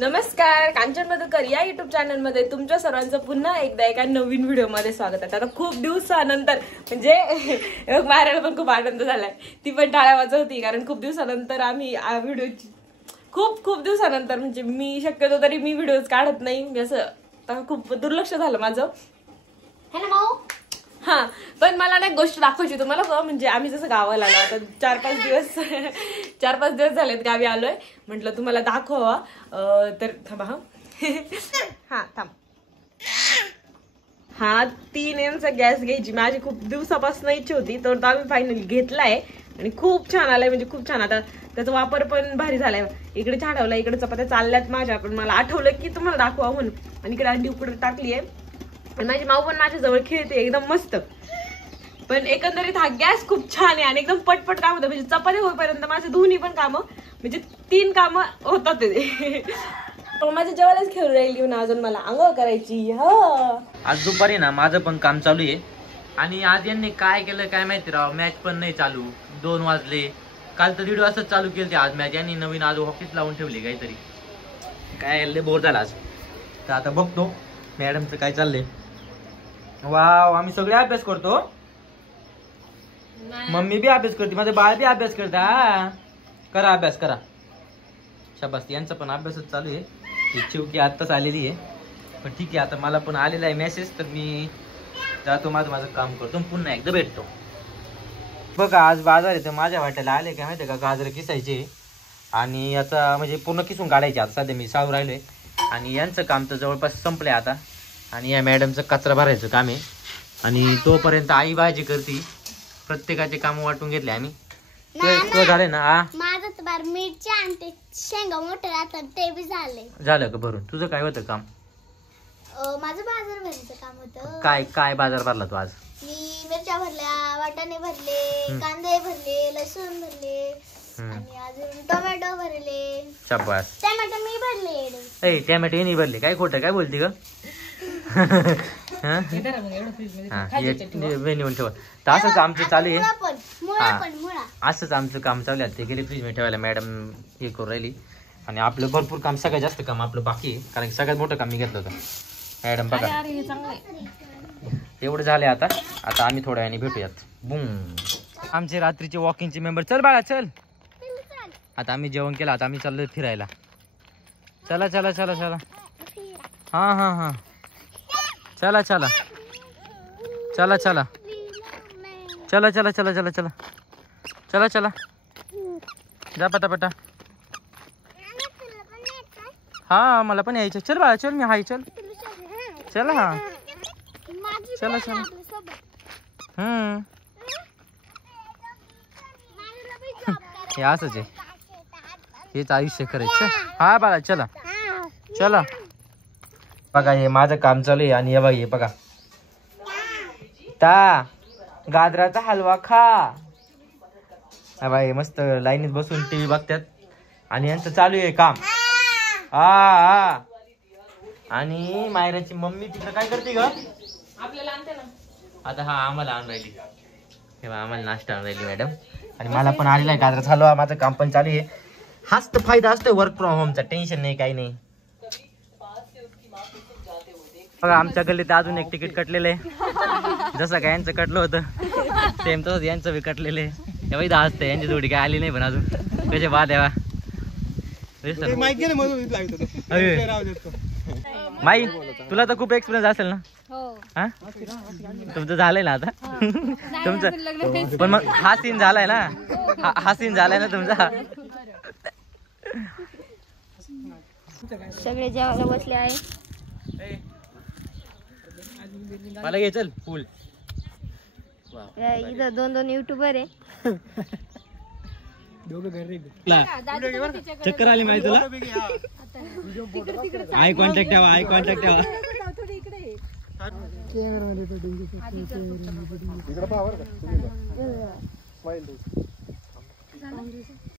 नमस्कार, कांचन मधुकर या YouTube channel मध्ये तुमच्या सर्वांचं पुन्हा एकदा एका नवीन व्हिडिओ मध्ये स्वागत आहे। आता खूप दिवसानंतर म्हणजे मारायला पण खूप आनंद झालाय, ती पण टाळ्या वाजवती कारण खूप दिवसानंतर आम्ही व्हिडिओ खूप दिवसानंतर म्हणजे मी शक्यतो तरी मी व्हिडिओज काढत नाही, मी असं खूप दुर्लक्ष झालं माझं है ना माऊ। हा, पण मला ना एक गोष्ट दाखवायची तुम्हाला, म्हणजे आम्ही जसं गावाला आलो आता 4-5 दिवस झालेत गावी आलोय, म्हटलं तुम्हाला दाखवा। तर थांबा हा थांब। हा 3 एमचा गॅस घ्यायची माझी खूप दिवसापासून इच्छा होती, तर आम्ही फायनली घेतलाय आणि खूप छान आलाय, म्हणजे खूप छान। आता त्याचा वापर पण भारी झालाय। इकडे छाडवला, इकडे चपात्या चालल्यात माझ्या, पण मला आठवलं की तुम्हाला दाखवा म्हणून, आणि इकडे अंडी उकडे टाकली आहे आणि माझी माऊ पण माझ्या जवळ खेळते एकदम मस्त। पण एकंदरीत हा गॅस खूप छान आहे आणि एकदम पटपट काम होतं, म्हणजे चपाती होईपर्यंत माझे दोन्ही पण कामं म्हणजे 3 कामं होतात ते। माझ्या जेवायलाच खेळून राहिली ना, अजून मला आंघोळ करायची। आज दुपारी ना माझं पण काम चालू आहे आणि आज यांनी काय केलं काय माहिती राव, मॅच पण नाही चालू, 2 वाजले। काल तर 1:30 वाजता चालू केली आज मॅच, यांनी नवीन आज ऑफिस लावून ठेवली काहीतरी, काय लय बोर झाला आज। तर आता बघतो मॅडमचं काय चाललंय। वाव, आम्ही सगळे अभ्यास करतो, मम्मी बी अभ्यास करते, माझं बाळ बी अभ्यास करता। करा अभ्यास करा, शाबास। यांचा पण अभ्यासच चालू आहे, चिवकी आत्ताच आलेली आहे, पण ठीक आहे। आता मला पण आलेला आहे मेसेज, तर मी जातो माझं काम करतो, पुन्हा एकदा भेटतो। बघा आज बाजार आहे, तर माझ्या वाट्याला आले काय माहिती का, गाजर किसायचे आणि याचा म्हणजे पूर्ण किसून काढायचे। आता सध्या मी साव राहिलोय आणि यांचं काम तर जवळपास संपलंय आता, आणि या मॅडमचं कचरा भरायचं काम आहे, आणि तोपर्यंत आई भाजी करते। प्रत्येकाचे काम वाटून घेतले आम्ही। तो झाले ना माझं तर बार मिरची आणि ते शेंगा मोठे राहतात ते बी झालं का भरून? तुझं काय होतं काम? माझं बाजार भरायचं काम होतं। काय बाजार भरला तू आज? मी मिरच्या भरल्या, वाटाणे भरले, कांदे भरले, लसूण भरले आणि अजून टोमॅटो भरले। शाबास। टोमॅटो मी भरले। टोमॅटो नाही भरले, काय खोटं काय बोलती ग? नेऊन ठेवा। तर असंच आमचं चालू आहे, असंच आमचं काम चालू आहे। ते गेले फ्रीज मध्ये ठेवायला, मॅडम हे करू राहिली, आणि आपलं भरपूर काम, सगळ्यात जास्त काम आपलं बाकी आहे, कारण सगळ्यात मोठं काम मी घेतलं होतं। मॅडम बघा एवढं झालंय, आता आम्ही थोड्या वेळाने भेटूयात। बुम, आमचे रात्रीचे वॉकिंगचे मेंबर, चल बाळा चल। आता आम्ही जेवण केलं, आता आम्ही चाललोय फिरायला। चला चला चला चला, हा चला चला चला चला चला चला चला चला चला चला चला, जा पटापटा। हा मला पण यायचं, चल बाळा चल, मी हाय चल, चला हा चला चला। हे असंच आहे, हेच आयुष्य करायचं। हा बाळा चला चला। बघा हे माझं काम चालू आहे, आणि हे बघा ता गाजराचा हलवा खा। हा बाई मस्त लाईनीत बसून टीव्ही बघतात, आणि यांचं चालू आहे काम। हा आणि मायराची मम्मी तिकडे काय करते ग? आपल्याला आणते ना आता। हा आम्हाला आणून राहिली, तेव्हा आम्हाला नाश्ता आणून राहिली मॅडम, आणि मला पण आलेला आहे गाजराचा हलवा। माझं काम पण चालू आहे, हाच तर फायदा असतोय वर्क फ्रॉम होमचा, टेन्शन नाही काही नाही। बघा आमच्या गल्लीत अजून एक तिकीट कटलेलं आहे, जसं काय यांचं कटलं होतं सेम तसंच यांचं बी कटलेलं आहे। तेव्हा इथं असतं, यांची जोडी काय आली नाही पण अजून, कसे बाद यावा। माई तुला तर खूप एक्सपिरियन्स असेल ना? हा तुमचं झालंय ना आता तुमचं, पण मग हा सीन झालाय ना, हा सीन झालाय ना तुमचा। सगळे जेवायला बसले आहे, मला घे चल फुल। इथं 2 युट्यूबर आहे। चक्कर आली माहिती तुला? आय कॉन्टॅक्ट ठेवा, आय कॉन्टॅक्ट ठेवा।